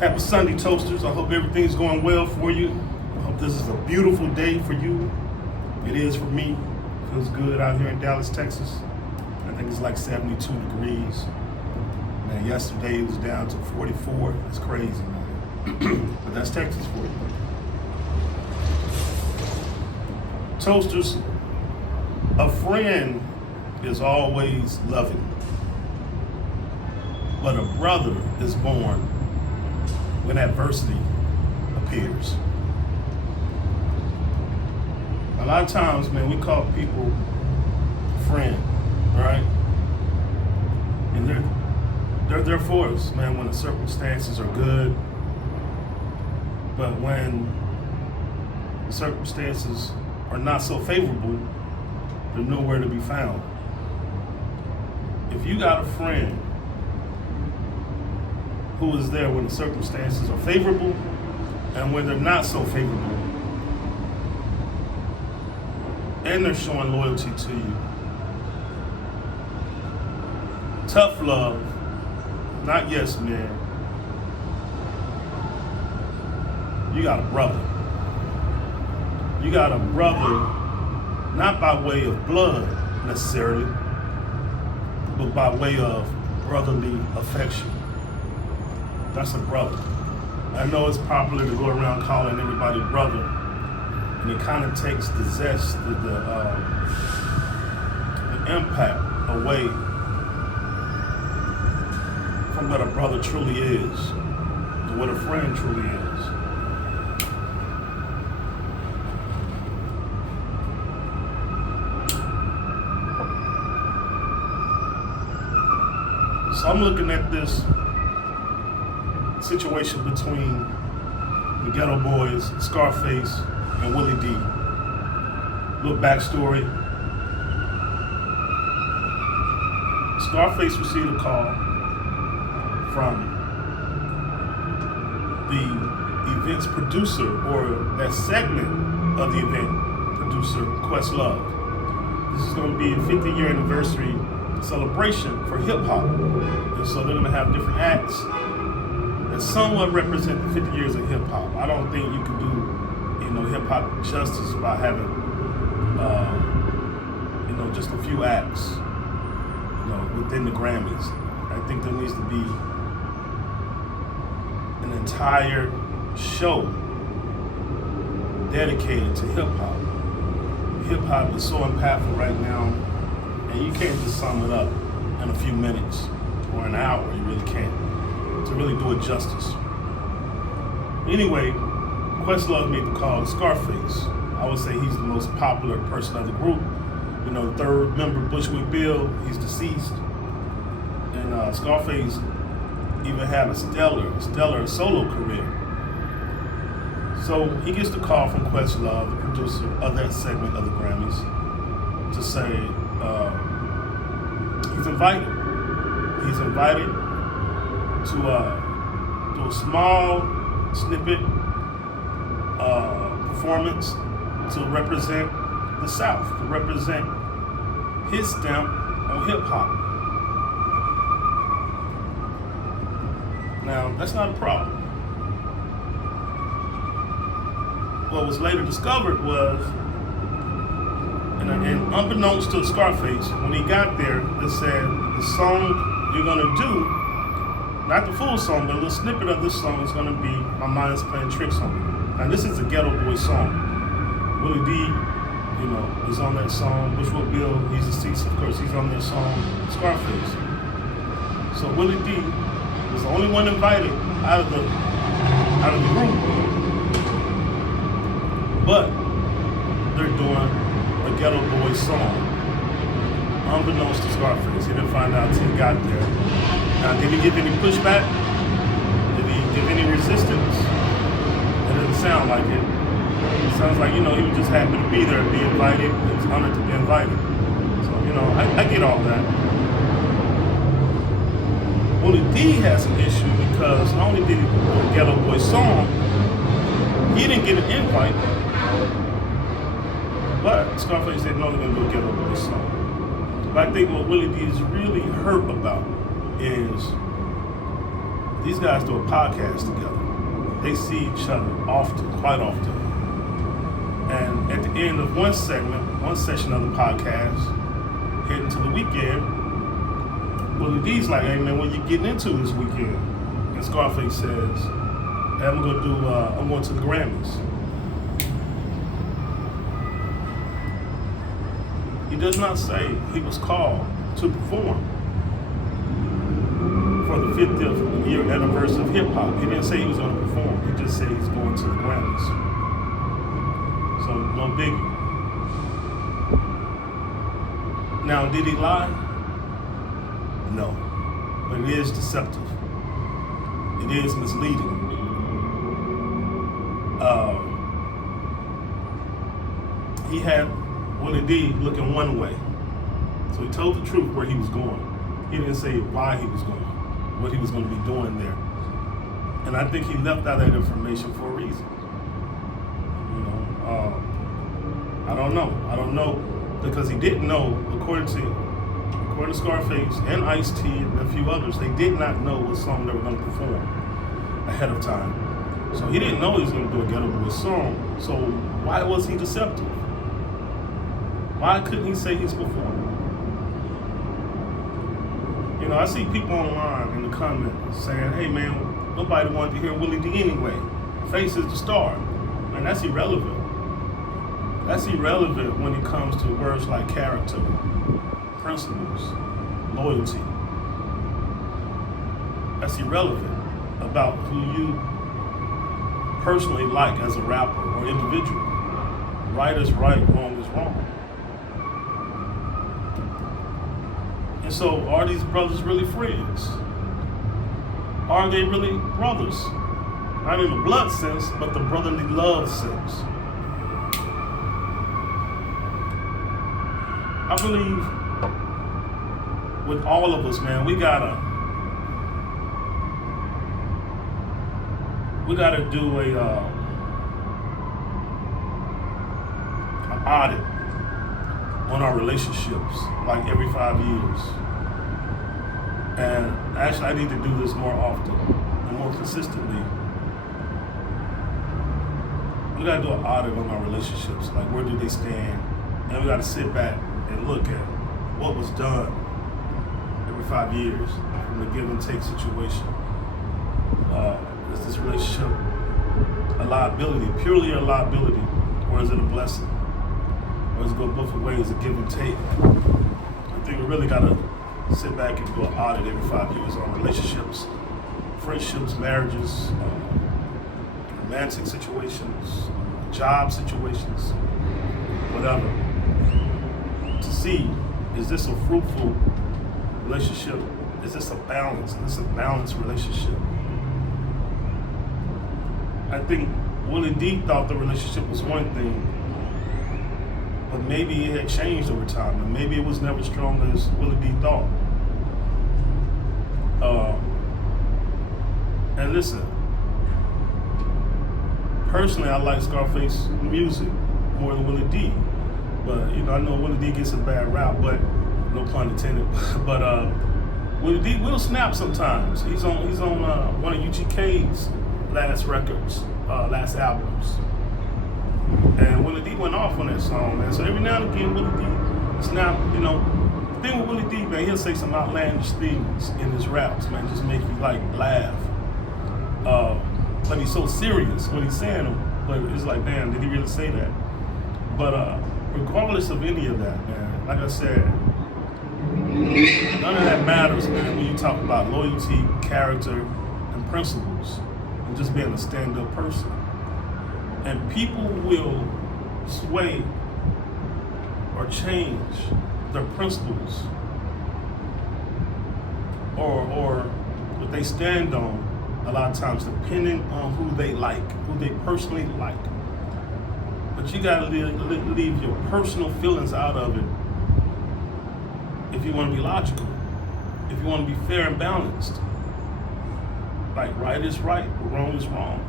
Happy Sunday, Toasters. I hope everything's going well for you. I hope this is a beautiful day for you. It is for me. Feels good out here in Dallas, Texas. I think it's like 72 degrees. Man, yesterday it was down to 44. It's crazy, man. But that's Texas for you. Toasters, a friend is always loving, but a brother is born when adversity appears. A lot of times, man, we call people friend, right? And they're there for us, man, when the circumstances are good. But when the circumstances are not so favorable, they're nowhere to be found. If you got a friend who is there when the circumstances are favorable and when they're not so favorable, and they're showing loyalty to you. Tough love, not yes man. You got a brother. You got a brother, not by way of blood necessarily, but by way of brotherly affection. That's a brother. I know it's popular to go around calling everybody brother, and it kind of takes the zest, the impact away from what a brother truly is, and what a friend truly is. So I'm looking at this situation between the Ghetto Boys, Scarface, and Willie D. Little backstory. Scarface received a call from the event's producer, or that segment of the event producer, Questlove. This is going to be a 50-year anniversary celebration for hip hop. And so they're going to have different acts that somewhat represent the 50 years of hip hop. I don't think you can do, hip hop justice by having, just a few acts, within the Grammys. I think there needs to be an entire show dedicated to hip hop. Hip hop is so impactful right now, and you can't just sum it up in a few minutes or an hour. You really can't, to really do it justice. Anyway, Questlove made the call to Scarface. I would say he's the most popular person of the group. The third member, Bushwick Bill, he's deceased. And Scarface even had a stellar solo career. So he gets the call from Questlove, the producer of that segment of the Grammys, to say he's invited. He's invited to do a small snippet performance to represent the South, to represent his stamp on hip hop. Now, that's not a problem. What was later discovered was, and unbeknownst to Scarface, when he got there, they said, the song you're gonna do, not the full song, but a little snippet of this song is gonna be My Mind's Playing Tricks on Me. Now, this is a Ghetto Boy song. Willie D, is on that song. Bushwick Bill, he's deceased, of course, he's on that song. Scarface. So Willie D was the only one invited out of the group. But they're doing a Ghetto Boy song, unbeknownst to Scarface. He didn't find out until he got there. Now, did he give any pushback? Did he give any resistance? It doesn't sound like it. It sounds like, he was just happy to be there, be invited. He was honored to be invited. So, I get all that. Willie D has an issue because not only did he do a Ghetto Boy song, he didn't get an invite. But Scarface said, no, they're going to do a Ghetto Boy song. But I think what Willie D is really hurt about is These guys do a podcast together. They see each other often, quite often. And at the end of one session of the podcast, heading to the weekend, Willie D's like, hey man, what you getting into this weekend? And Scarface says, hey, I'm going to the Grammys. He does not say he was called to perform for the 50th year anniversary of hip hop. He didn't say he was going to perform. He just said he's going to the Grammys. So no biggie. Now, did he lie? No, but it is deceptive. It is misleading. He had Willie D looking one way. So he told the truth where he was going. He didn't say why he was going, what he was going to be doing there. And I think he left out that information for a reason. I don't know, because he didn't know, according to Scarface and Is S.D and a few others, they did not know what song they were going to perform ahead of time. So he didn't know he was going to do a Ghetto Boys song. So why was he deceptive? Why couldn't he say he's performing? I see people online in the comments saying, hey man, nobody wanted to hear Willie D anyway. Face is the star. And that's irrelevant. That's irrelevant when it comes to words like character, principles, loyalty. That's irrelevant about who you personally like as a rapper or individual. Right is right, wrong is wrong. And so, are these brothers really friends? Are they really brothers? Not in the blood sense, but the brotherly love sense. I believe with all of us, man, we gotta do an audit on our relationships, like every 5 years. And actually, I need to do this more often and more consistently. We gotta do an audit on our relationships, like where do they stand? And we gotta sit back and look at what was done every 5 years from the give and take situation. Is this relationship a liability, purely a liability, or is it a blessing? Or does it go both ways, a give and take? I think we really gotta sit back and do an audit every 5 years on relationships, friendships, marriages, romantic situations, job situations, whatever. To see, is this a fruitful relationship? Is this a balance? Is this a balanced relationship? I think Willie D thought the relationship was one thing, but maybe it had changed over time, and maybe it was never as strong as Willie D thought. And listen, personally, I like Scarface music more than Willie D. But I know Willie D gets a bad rap, but no pun intended. But Willie D will snap sometimes. He's on one of UGK's last records, last albums. And Willie D went off on that song, man. So every now and again, Willie D snap. The thing with Willie D, man, he'll say some outlandish things in his raps, man, just make you laugh. But he's so serious when he's saying them. But it's like, damn, did he really say that? But regardless of any of that, man, like I said, none of that matters, man, when you talk about loyalty, character, and principles, and just being a stand-up person. And people will sway or change their principles or what they stand on a lot of times, depending on who they like, who they personally like. But you gotta leave your personal feelings out of it if you want to be logical, if you want to be fair and balanced. Like right is right, wrong is wrong.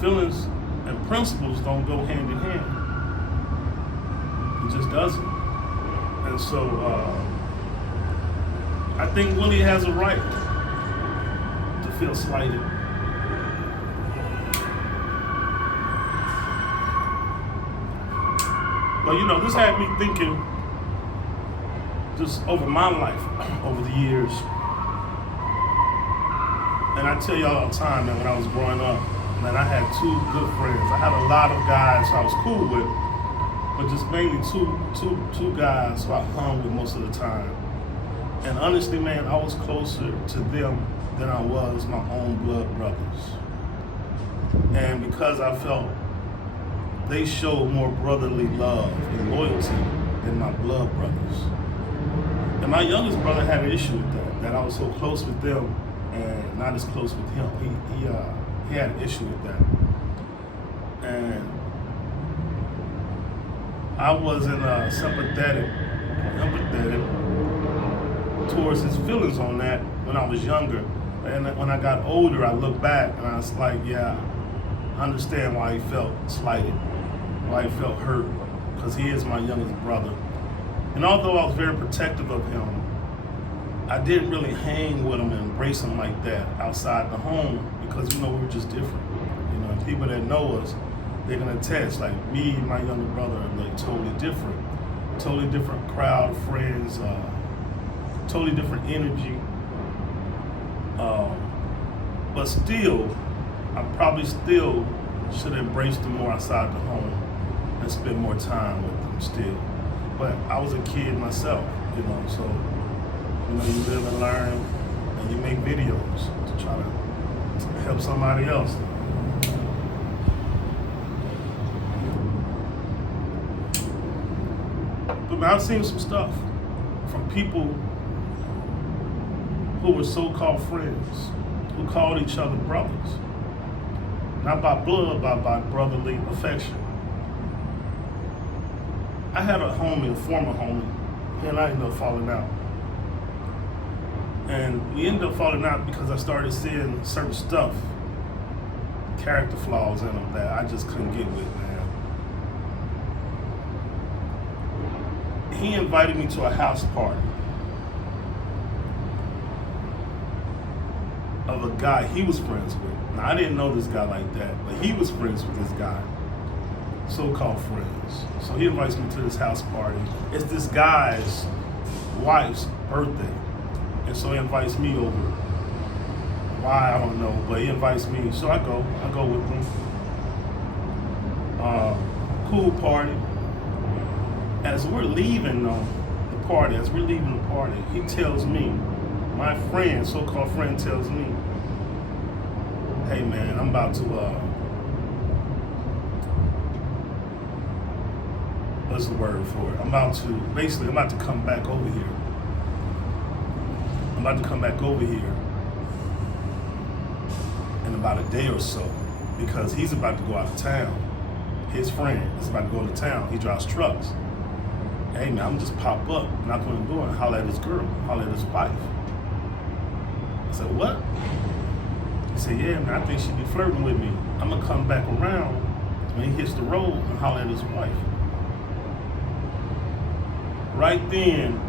Feelings and principles don't go hand in hand. It just doesn't. And so I think Willie has a right feel slighted. But you know, this had me thinking just over my life, over the years. And I tell y'all all the time, man, when I was growing up, man, I had two good friends. I had a lot of guys I was cool with, but just mainly two guys who I hung with most of the time. And honestly, man, I was closer to them than I was my own blood brothers. And because I felt they showed more brotherly love and loyalty than my blood brothers. And my youngest brother had an issue with that I was so close with them and not as close with him. He had an issue with that. And I wasn't sympathetic or empathetic towards his feelings on that when I was younger. And when I got older, I look back and I was like, yeah, I understand why he felt slighted, why he felt hurt, because he is my youngest brother. And although I was very protective of him, I didn't really hang with him and embrace him like that outside the home because, you know, we were just different. You know, and people that know us, they're gonna attest, like me and my younger brother are like totally different crowd of friends, totally different energy. But still, I probably still should have embraced them more outside the home and spend more time with them still. But I was a kid myself, you know, so, you know, you live and learn and you make videos to try to help somebody else. But man, I've seen some stuff from people who were so-called friends, who called each other brothers. Not by blood, but by brotherly affection. I had a homie, a former homie, he and I ended up falling out. And we ended up falling out because I started seeing certain stuff, character flaws in him that I just couldn't get with, man. He invited me to a house party of a guy he was friends with. Now, I didn't know this guy like that, but he was friends with this guy, so-called friends. So he invites me to this house party. It's this guy's wife's birthday. And so he invites me over. Why, I don't know, but he invites me. So I go with him. Cool party. As we're leaving the party, he tells me, my friend, so-called friend tells me, hey man, I'm about to, what's the word for it? I'm about to come back over here. I'm about to come back over here in about a day or so because he's about to go out of town. His friend is about to go to town. He drives trucks. Hey man, I'm just pop up, knock on the door and holler at his girl, holler at his wife. I said, what? He said, yeah man, I think she be flirting with me. I'm gonna come back around when he hits the road and holler at his wife. Right then,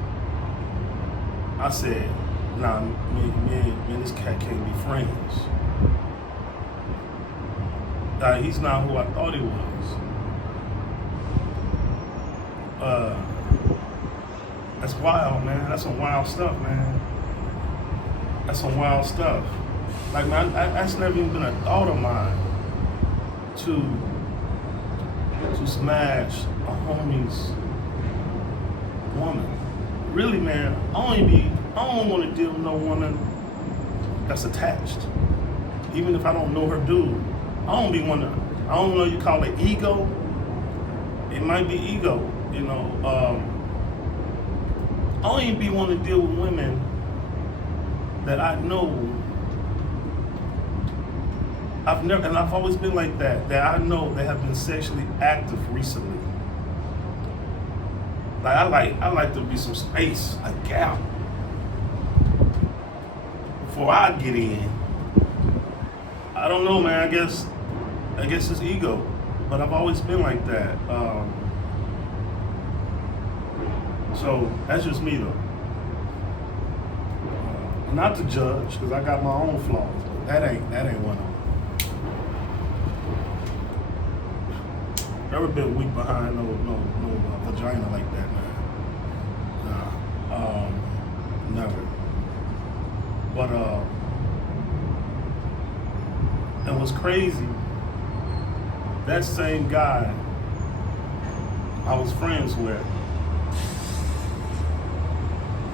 I said, nah, man, this cat can't be friends. He's not who I thought he was. That's wild, man. That's some wild stuff, man. That's some wild stuff. Like, man, that's never even been a thought of mine to smash a homie's woman. Really, man, I don't want to deal with no woman that's attached. Even if I don't know her dude. I don't know, you call it ego. It might be ego, you know. I don't even be wanting to deal with women that I know. I've always been like that I know they have been sexually active recently. Like I like to be some space, a gap, before I get in. I don't know, man. I guess it's ego, but I've always been like that. So that's just me, though. Not to judge, because I got my own flaws. But That ain't one of them. Never been weak behind no vagina like that, man. Nah, never. But and what's crazy, that same guy I was friends with,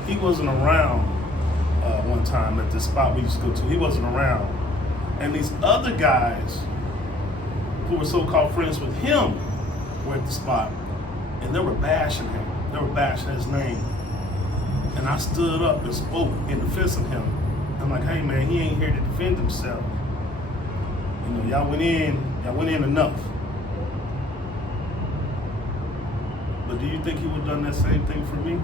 he wasn't around one time at the spot we used to go to. He wasn't around. And these other guys who were so-called friends with him were at the spot, and they were bashing him. They were bashing his name. And I stood up and spoke in defense of him. I'm like, hey man, he ain't here to defend himself. You know, y'all went in enough. But do you think he would have done that same thing for me?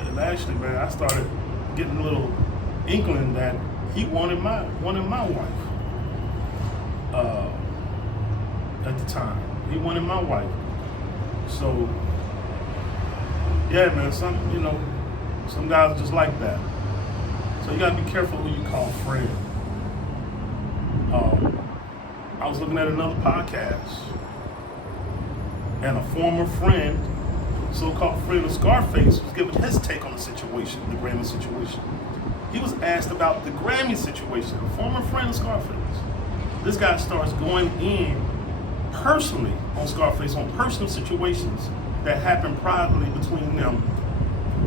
And actually, man, I started getting a little inkling that he wanted my wife. At the time, he wanted my wife. So, yeah, man, some guys are just like that. So you gotta be careful who you call friend. I was looking at another podcast, and a former friend, so-called friend of Scarface, was giving his take on the situation, the Grammy situation. He was asked about the Grammy situation, a former friend of Scarface. This guy starts going in personally on Scarface, on personal situations that happened privately between them,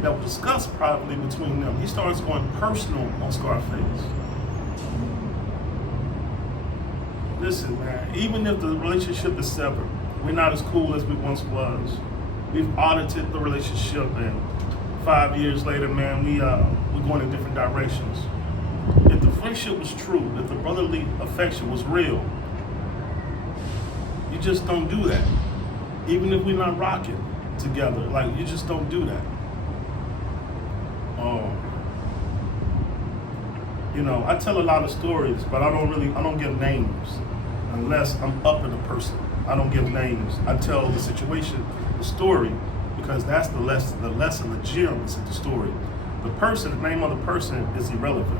that were discussed privately between them. He starts going personal on Scarface. Listen, man, even if the relationship is severed, we're not as cool as we once was. We've audited the relationship, and 5 years later, man, we're going in different directions. If the friendship was true, if the brotherly affection was real, you just don't do that. Even if we're not rocking together, like, you just don't do that. You know, I tell a lot of stories, but I don't give names unless I'm up in a person. I don't give names. I tell the situation, the story, because that's the lesson, the gem is in the story. The person, the name of the person is irrelevant.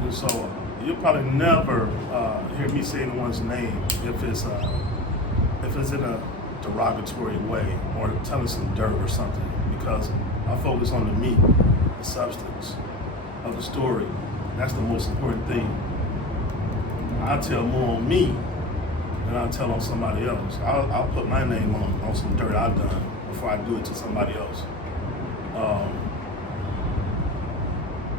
And so you'll probably never hear me say anyone's name if it's in a derogatory way or telling some dirt or something, because I focus on the meat, the substance of the story. That's the most important thing. I tell more on me than I tell on somebody else. I'll put my name on some dirt I've done before I do it to somebody else.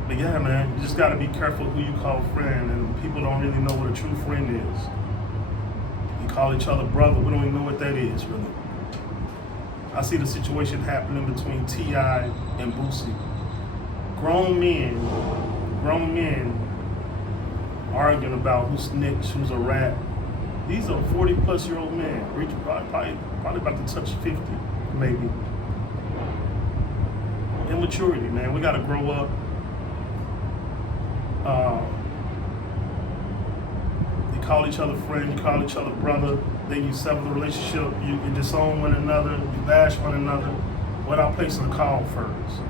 But yeah, man, you just gotta be careful who you call friend, and people don't really know what a true friend is. You call each other brother, we don't even know what that is, really. I see the situation happening between T.I. and Boosie. Grown men arguing about who snitched, who's a rat. These are 40-plus-year-old men, probably about to touch 50, maybe. Immaturity, man. We gotta grow up. You call each other friend, you call each other brother, then you sever the relationship, you disown one another, you bash one another without placing a call first.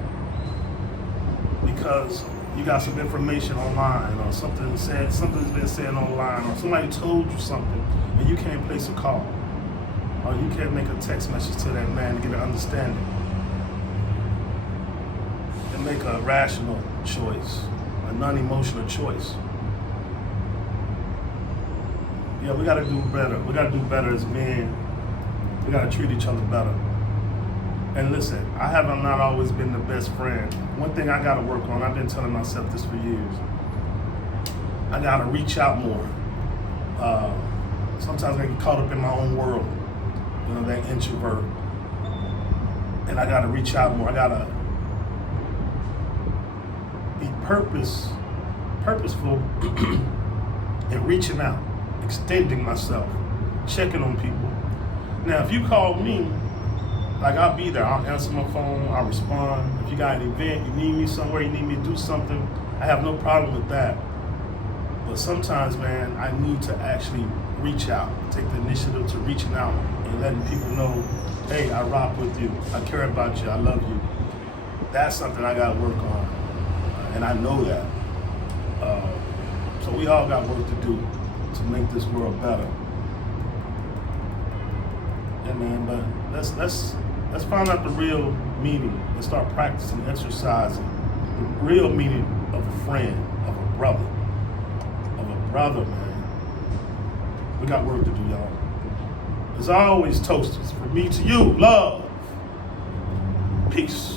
Because you got some information online, or something's been said online, or somebody told you something and you can't place a call, or you can't make a text message to that man to get an understanding and make a rational choice, a non-emotional choice. Yeah, we gotta do better. We gotta do better as men. We gotta treat each other better. And listen, I have not always been the best friend. One thing I gotta work on, I've been telling myself this for years, I gotta reach out more. Sometimes I get caught up in my own world, you know, that introvert. And I gotta reach out more. I gotta be purposeful in reaching out, extending myself, checking on people. Now, if you call me, like, I'll be there. I'll answer my phone. I'll respond. If you got an event, you need me somewhere, you need me to do something, I have no problem with that. But sometimes, man, I need to actually reach out, take the initiative to reaching out and letting people know, hey, I rock with you, I care about you, I love you. That's something I got to work on, and I know that. So we all got work to do to make this world better. Yeah, man. But let's find out the real meaning and start practicing, exercising the real meaning of a friend, of a brother, man. We got work to do, y'all. As always, toasters, from me to you, love, peace.